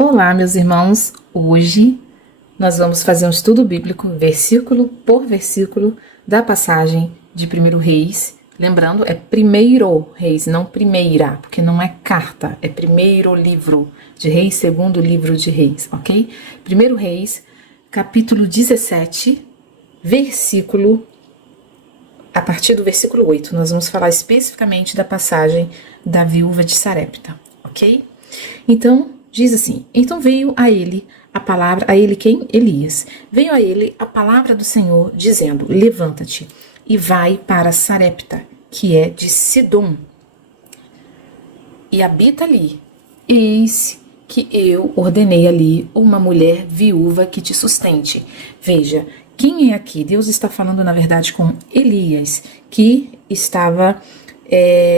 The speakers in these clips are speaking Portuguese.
Olá, meus irmãos. Hoje nós vamos fazer um estudo bíblico, versículo por versículo, da passagem de 1 Reis. Lembrando, é 1 Reis, não primeira, porque não é carta, é primeiro livro de Reis, segundo livro de Reis, ok? 1 Reis, capítulo 17, a partir do versículo 8, nós vamos falar especificamente da passagem da viúva de Sarepta, ok? Então, diz assim: então veio a ele a palavra, a ele quem? Elias. Veio a ele a palavra do Senhor, dizendo: levanta-te e vai para Sarepta, que é de Sidom, e habita ali. Eis que eu ordenei ali uma mulher viúva que te sustente. Veja, quem é aqui? Deus está falando, na verdade, com Elias, que estava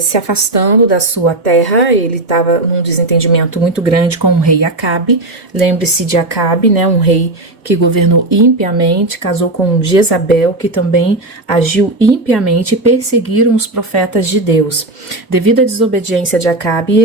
se afastando da sua terra. Ele estava num desentendimento muito grande com o rei Acabe. Lembre-se de Acabe, né, um rei que governou impiamente, casou com Jezabel, que também agiu impiamente, e perseguiram os profetas de Deus. Devido à desobediência de Acabe,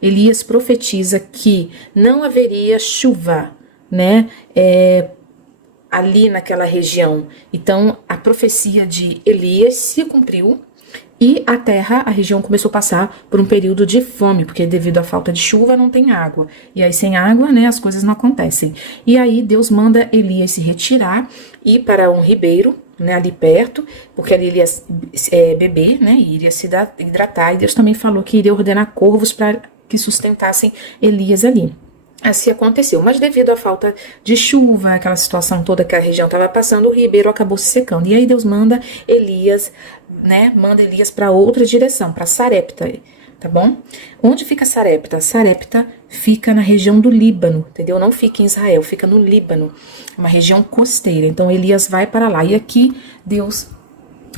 Elias profetiza que não haveria chuva, né, ali naquela região. Então, a profecia de Elias se cumpriu e a região começou a passar por um período de fome, porque devido à falta de chuva não tem água. E aí sem água, né, as coisas não acontecem. E aí Deus manda Elias se retirar e ir para um ribeiro, né, ali perto, porque ali ele ia beber, né, e iria se hidratar. E Deus também falou que iria ordenar corvos para que sustentassem Elias ali. Assim aconteceu, mas devido à falta de chuva, aquela situação toda que a região estava passando, o ribeiro acabou se secando. E aí Deus manda Elias, né, para outra direção, para Sarepta, tá bom? Onde fica Sarepta? Sarepta fica na região do Líbano, entendeu? Não fica em Israel, fica no Líbano, uma região costeira. Então Elias vai para lá. E aqui Deus,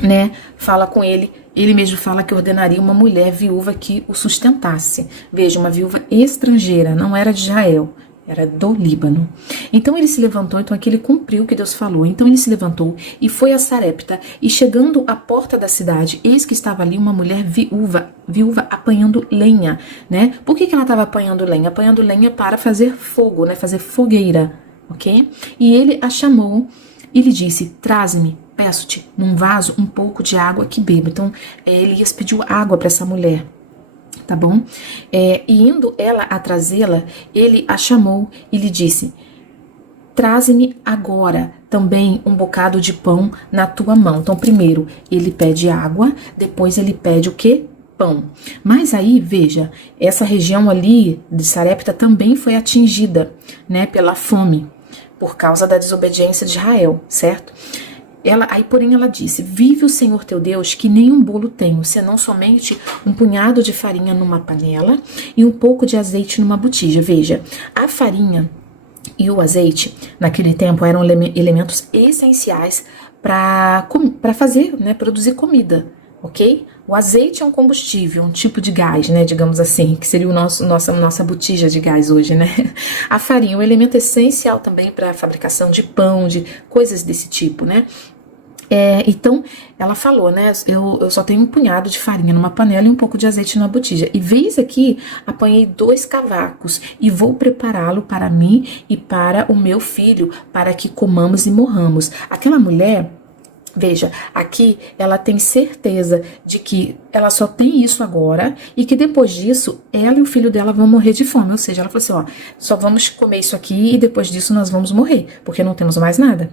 né, fala com ele. Ele mesmo fala que ordenaria uma mulher viúva que o sustentasse. Veja, uma viúva estrangeira, não era de Israel, era do Líbano. Então ele se levantou, então aqui ele cumpriu o que Deus falou. Então ele se levantou e foi a Sarepta, e chegando à porta da cidade, eis que estava ali uma mulher viúva apanhando lenha, né? Por que ela estava apanhando lenha? Apanhando lenha para fazer fogo, né? Fazer fogueira, ok? E ele a chamou e lhe disse: traze-me, peço-te, num vaso um pouco de água que beba. Então, Elias pediu água para essa mulher, tá bom? E indo ela a trazê-la, ele a chamou e lhe disse: traze-me agora também um bocado de pão na tua mão. Então, primeiro ele pede água, depois ele pede o quê? Pão. Mas aí, veja, essa região ali de Sarepta também foi atingida, né, pela fome, por causa da desobediência de Israel, certo? Porém, ela disse: vive o Senhor teu Deus, que nenhum bolo tenho, senão somente um punhado de farinha numa panela e um pouco de azeite numa botija. Veja, a farinha e o azeite, naquele tempo, eram elementos essenciais para fazer, né, produzir comida, ok? O azeite é um combustível, um tipo de gás, né, digamos assim, que seria nossa botija de gás hoje, né? A farinha é um elemento essencial também para a fabricação de pão, de coisas desse tipo, né? Então, ela falou, né, eu só tenho um punhado de farinha numa panela e um pouco de azeite numa botija. E veis aqui, apanhei 2 cavacos e vou prepará-lo para mim e para o meu filho, para que comamos e morramos. Aquela mulher, veja, aqui ela tem certeza de que ela só tem isso agora e que depois disso ela e o filho dela vão morrer de fome. Ou seja, ela falou assim: ó, só vamos comer isso aqui e depois disso nós vamos morrer, porque não temos mais nada.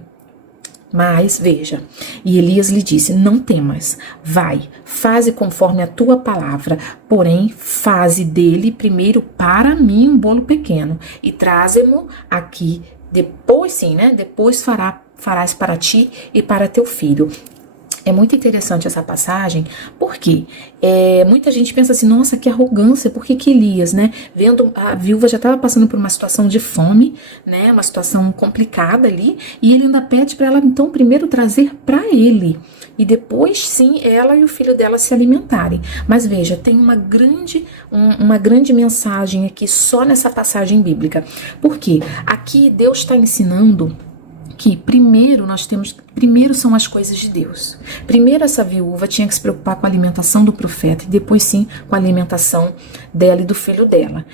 Mas, veja, e Elias lhe disse: não temas, vai, faze conforme a tua palavra, porém, faze dele primeiro para mim um bolo pequeno, e traze-mo aqui, depois sim, né, depois farás para ti e para teu filho. É muito interessante essa passagem, porque muita gente pensa assim: nossa, que arrogância, por que Elias, né, vendo a viúva já estava passando por uma situação de fome, né, uma situação complicada ali, e ele ainda pede para ela, então, primeiro trazer para ele, e depois sim, ela e o filho dela se alimentarem. Mas veja, tem uma grande mensagem aqui só nessa passagem bíblica, porque aqui Deus está ensinando que primeiro são as coisas de Deus. Primeiro essa viúva tinha que se preocupar com a alimentação do profeta e depois sim com a alimentação dela e do filho dela.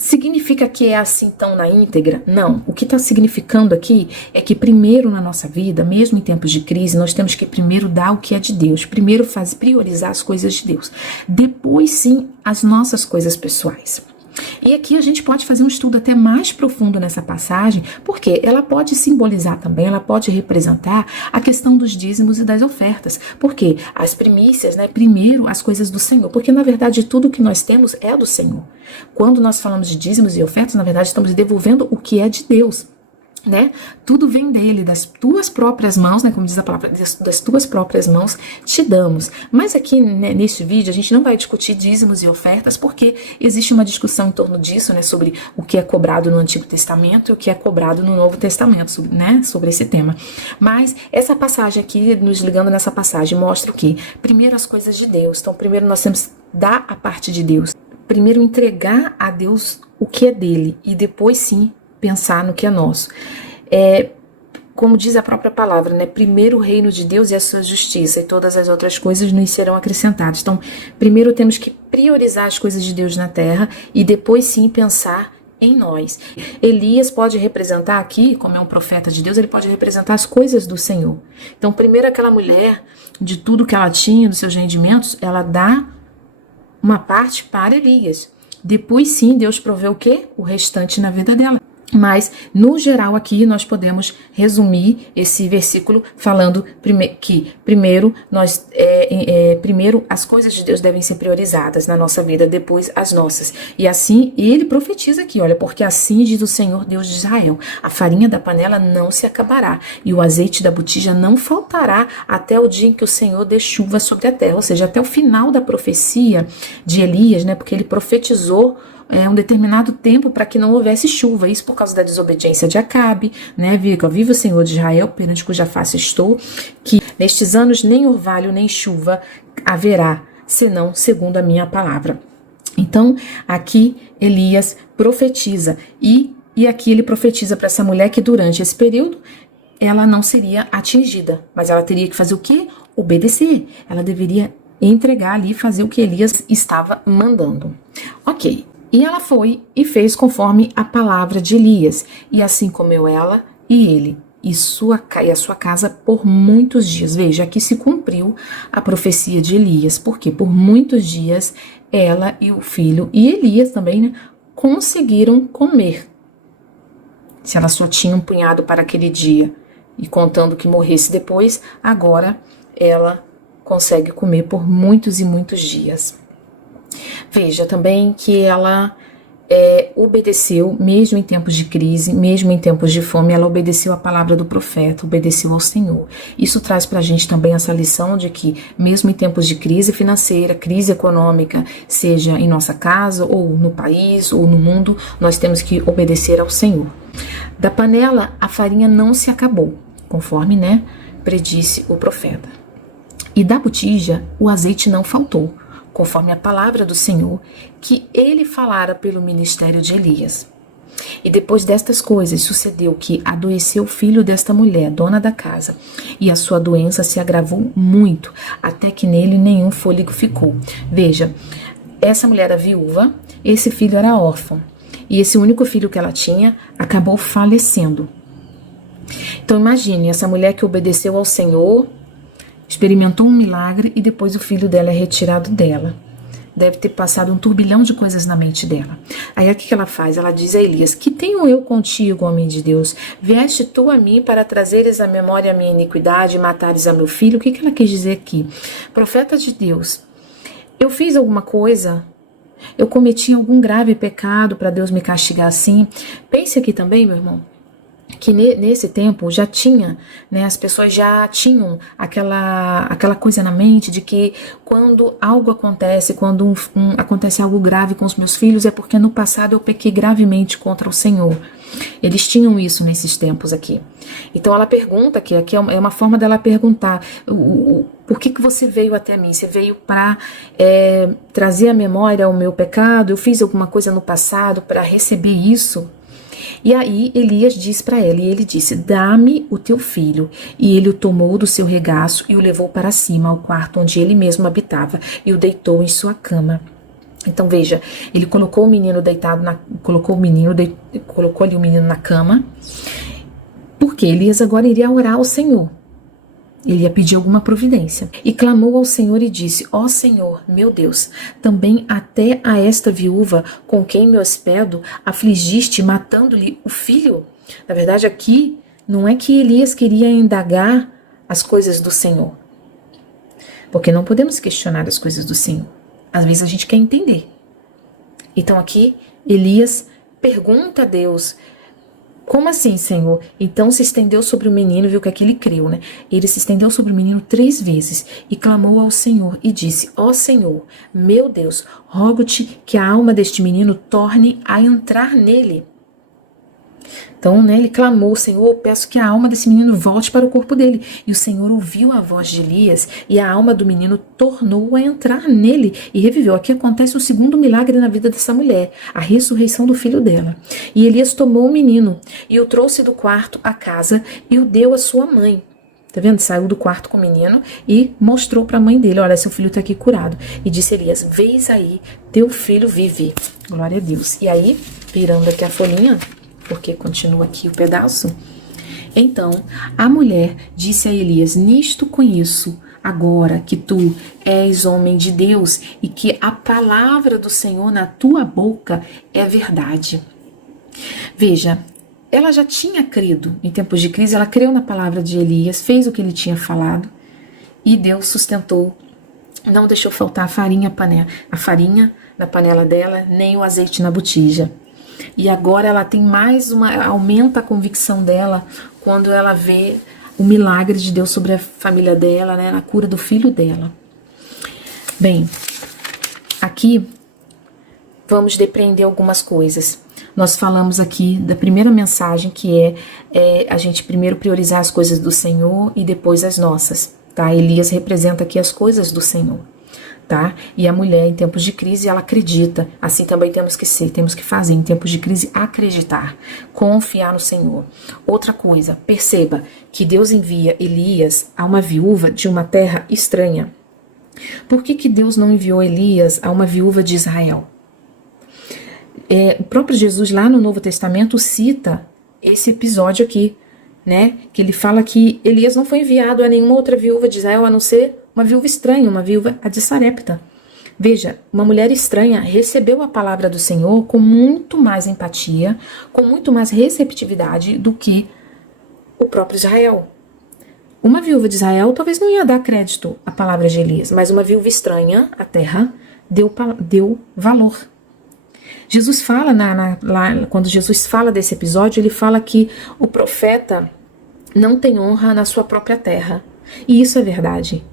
Significa que é assim tão na íntegra? Não. O que está significando aqui é que primeiro na nossa vida, mesmo em tempos de crise, nós temos que primeiro dar o que é de Deus. Primeiro priorizar as coisas de Deus. Depois sim, as nossas coisas pessoais. E aqui a gente pode fazer um estudo até mais profundo nessa passagem, porque ela pode simbolizar também, ela pode representar a questão dos dízimos e das ofertas. Porque as primícias, né, primeiro as coisas do Senhor, porque na verdade tudo que nós temos é do Senhor. Quando nós falamos de dízimos e ofertas, na verdade estamos devolvendo o que é de Deus. Né? Tudo vem dele, das tuas próprias mãos, né? Como diz a palavra, das tuas próprias mãos te damos. Mas aqui, né, neste vídeo a gente não vai discutir dízimos e ofertas, porque existe uma discussão em torno disso, né? Sobre o que é cobrado no Antigo Testamento e o que é cobrado no Novo Testamento, né? Sobre esse tema. Mas essa passagem aqui, nos ligando nessa passagem, mostra o que? Primeiro as coisas de Deus. Então primeiro nós temos que dar a parte de Deus. Primeiro entregar a Deus o que é dele e depois sim pensar no que é nosso. Como diz a própria palavra, né? Primeiro o reino de Deus e a sua justiça, e todas as outras coisas nos serão acrescentadas. Então, primeiro temos que priorizar as coisas de Deus na terra e depois sim pensar em nós. Elias pode representar aqui, como é um profeta de Deus, ele pode representar as coisas do Senhor. Então, primeiro aquela mulher, de tudo que ela tinha, dos seus rendimentos, ela dá uma parte para Elias. Depois sim, Deus provê o quê? O restante na vida dela. Mas, no geral, aqui nós podemos resumir esse versículo falando que primeiro as coisas de Deus devem ser priorizadas na nossa vida, depois as nossas. E assim, ele profetiza aqui, olha, porque assim diz o Senhor Deus de Israel, a farinha da panela não se acabará e o azeite da botija não faltará até o dia em que o Senhor dê chuva sobre a terra, ou seja, até o final da profecia de Elias, né, porque ele profetizou um determinado tempo para que não houvesse chuva, isso por causa da desobediência de Acabe, né? Viva o Senhor de Israel, perante cuja face estou, que nestes anos nem orvalho nem chuva haverá, senão segundo a minha palavra. Então, aqui Elias profetiza, e aqui ele profetiza para essa mulher que durante esse período ela não seria atingida, mas ela teria que fazer o quê? Obedecer. Ela deveria entregar ali, fazer o que Elias estava mandando. Ok. E ela foi e fez conforme a palavra de Elias, e assim comeu ela e ele, e a sua casa por muitos dias. Veja, aqui se cumpriu a profecia de Elias, porque por muitos dias ela e o filho, e Elias também, né, conseguiram comer. Se ela só tinha um punhado para aquele dia, e contando que morresse depois, agora ela consegue comer por muitos e muitos dias. Veja também que ela obedeceu, mesmo em tempos de crise, mesmo em tempos de fome, ela obedeceu a palavra do profeta, obedeceu ao Senhor. Isso traz para a gente também essa lição de que, mesmo em tempos de crise financeira, crise econômica, seja em nossa casa, ou no país, ou no mundo, nós temos que obedecer ao Senhor. Da panela, a farinha não se acabou, conforme, né, predisse o profeta. E da botija, o azeite não faltou, conforme a palavra do Senhor, que ele falara pelo ministério de Elias. E depois destas coisas, sucedeu que adoeceu o filho desta mulher, dona da casa, e a sua doença se agravou muito, até que nele nenhum fôlego ficou. Veja, essa mulher era viúva, esse filho era órfão, e esse único filho que ela tinha acabou falecendo. Então imagine, essa mulher que obedeceu ao Senhor, experimentou um milagre e depois o filho dela é retirado dela. Deve ter passado um turbilhão de coisas na mente dela. Aí o que ela faz? Ela diz a Elias: que tenho eu contigo, homem de Deus? Vieste tu a mim para trazeres à memória a minha iniquidade e matares a meu filho? O que ela quis dizer aqui? Profeta de Deus, eu fiz alguma coisa? Eu cometi algum grave pecado para Deus me castigar assim? Pense aqui também, meu irmão, que nesse tempo já tinha, né, as pessoas já tinham aquela coisa na mente de que quando algo acontece, quando acontece algo grave com os meus filhos, é porque no passado eu pequei gravemente contra o Senhor. Eles tinham isso nesses tempos aqui. Então ela pergunta, que aqui é uma forma dela perguntar: por que você veio até mim? Você veio para trazer à memória o meu pecado? Eu fiz alguma coisa no passado para receber isso? E aí Elias diz para ela, e ele disse: dá-me o teu filho. E ele o tomou do seu regaço e o levou para cima, ao quarto onde ele mesmo habitava, e o deitou em sua cama. Então veja, ele colocou o menino deitado, colocou ali o menino na cama, porque Elias agora iria orar ao Senhor. Ele ia pedir alguma providência. E clamou ao Senhor e disse: ó Senhor, meu Deus, também até a esta viúva com quem me hospedo afligiste, matando-lhe o filho? Na verdade, aqui não é que Elias queria indagar as coisas do Senhor, porque não podemos questionar as coisas do Senhor. Às vezes a gente quer entender. Então aqui Elias pergunta a Deus: como assim, Senhor? Então se estendeu sobre o menino, viu que aqui ele creu, né? Ele se estendeu sobre o menino 3 vezes e clamou ao Senhor e disse: ó Senhor, meu Deus, rogo-te que a alma deste menino torne a entrar nele. Então, né, ele clamou: Senhor, eu peço que a alma desse menino volte para o corpo dele. E o Senhor ouviu a voz de Elias e a alma do menino tornou a entrar nele e reviveu. Aqui acontece o segundo milagre na vida dessa mulher, a ressurreição do filho dela. E Elias tomou o menino e o trouxe do quarto à casa e o deu à sua mãe. Tá vendo? Saiu do quarto com o menino e mostrou para a mãe dele: olha, seu filho está aqui curado. E disse Elias: vês aí, teu filho vive. Glória a Deus. E aí, virando aqui a folhinha, porque continua aqui o pedaço. Então a mulher disse a Elias: nisto conheço agora que tu és homem de Deus e que a palavra do Senhor na tua boca é verdade. Veja, ela já tinha crido em tempos de crise, ela creu na palavra de Elias, fez o que ele tinha falado e Deus sustentou, não deixou faltar a farinha na panela dela, nem o azeite na botija. E agora ela tem aumenta a convicção dela quando ela vê o milagre de Deus sobre a família dela, né, na cura do filho dela. Bem, aqui vamos depreender algumas coisas. Nós falamos aqui da primeira mensagem, que é a gente primeiro priorizar as coisas do Senhor e depois as nossas, tá? Elias representa aqui as coisas do Senhor. Tá? E a mulher, em tempos de crise, ela acredita. Assim também temos que fazer em tempos de crise: acreditar, confiar no Senhor. Outra coisa, perceba que Deus envia Elias a uma viúva de uma terra estranha. Por que Deus não enviou Elias a uma viúva de Israel? O próprio Jesus, lá no Novo Testamento, cita esse episódio aqui, né? Que ele fala que Elias não foi enviado a nenhuma outra viúva de Israel, a não ser uma viúva estranha, uma viúva de Sarepta. Veja, uma mulher estranha recebeu a palavra do Senhor com muito mais empatia, com muito mais receptividade do que o próprio Israel. Uma viúva de Israel talvez não ia dar crédito à palavra de Elias, mas uma viúva estranha, a terra, deu valor. Jesus fala, quando Jesus fala desse episódio, ele fala que o profeta não tem honra na sua própria terra. E isso é verdade.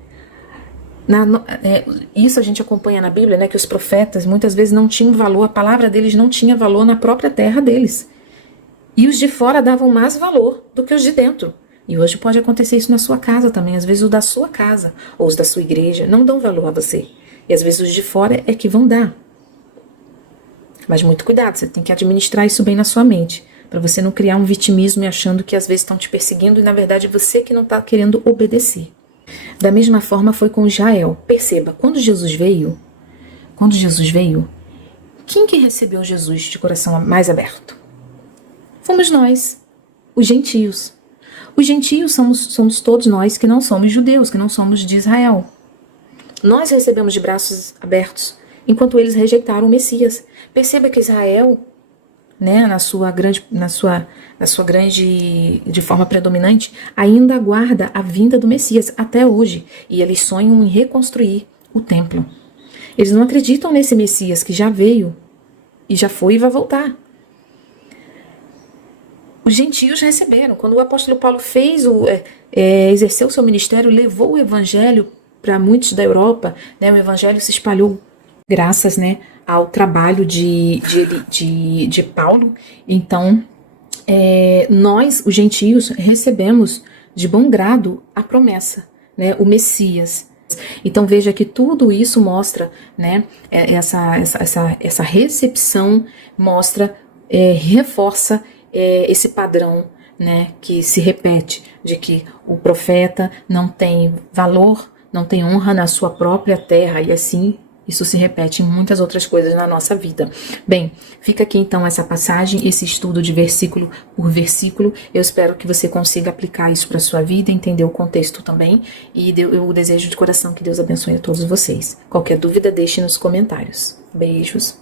Isso a gente acompanha na Bíblia, né, que os profetas muitas vezes não tinham valor, a palavra deles não tinha valor na própria terra deles. E os de fora davam mais valor do que os de dentro. E hoje pode acontecer isso na sua casa também. Às vezes os da sua casa ou os da sua igreja não dão valor a você. E às vezes os de fora é que vão dar. Mas muito cuidado, você tem que administrar isso bem na sua mente, para você não criar um vitimismo e achando que às vezes estão te perseguindo e na verdade você que não está querendo obedecer. Da mesma forma foi com Israel. Perceba, quando Jesus veio, quem que recebeu Jesus de coração mais aberto? Fomos nós, os gentios. Os gentios somos todos nós que não somos judeus, que não somos de Israel. Nós recebemos de braços abertos, enquanto eles rejeitaram o Messias. Perceba que Israel, né, de forma predominante, ainda aguarda a vinda do Messias até hoje, e eles sonham em reconstruir o templo. Eles não acreditam nesse Messias que já veio e já foi e vai voltar. Os gentios receberam. Quando o apóstolo Paulo exerceu o seu ministério, levou o evangelho para muitos da Europa, né, o evangelho se espalhou graças, né, ao trabalho de Paulo. Então, nós, os gentios, recebemos de bom grado a promessa, né, o Messias. Então veja que tudo isso mostra, né, essa recepção mostra, reforça esse padrão, né, que se repete, de que o profeta não tem valor, não tem honra na sua própria terra, e assim Isso se repete em muitas outras coisas na nossa vida. Bem, fica aqui então essa passagem, esse estudo de versículo por versículo. Eu espero que você consiga aplicar isso para sua vida, entender o contexto também. E eu desejo de coração que Deus abençoe a todos vocês. Qualquer dúvida, deixe nos comentários. Beijos.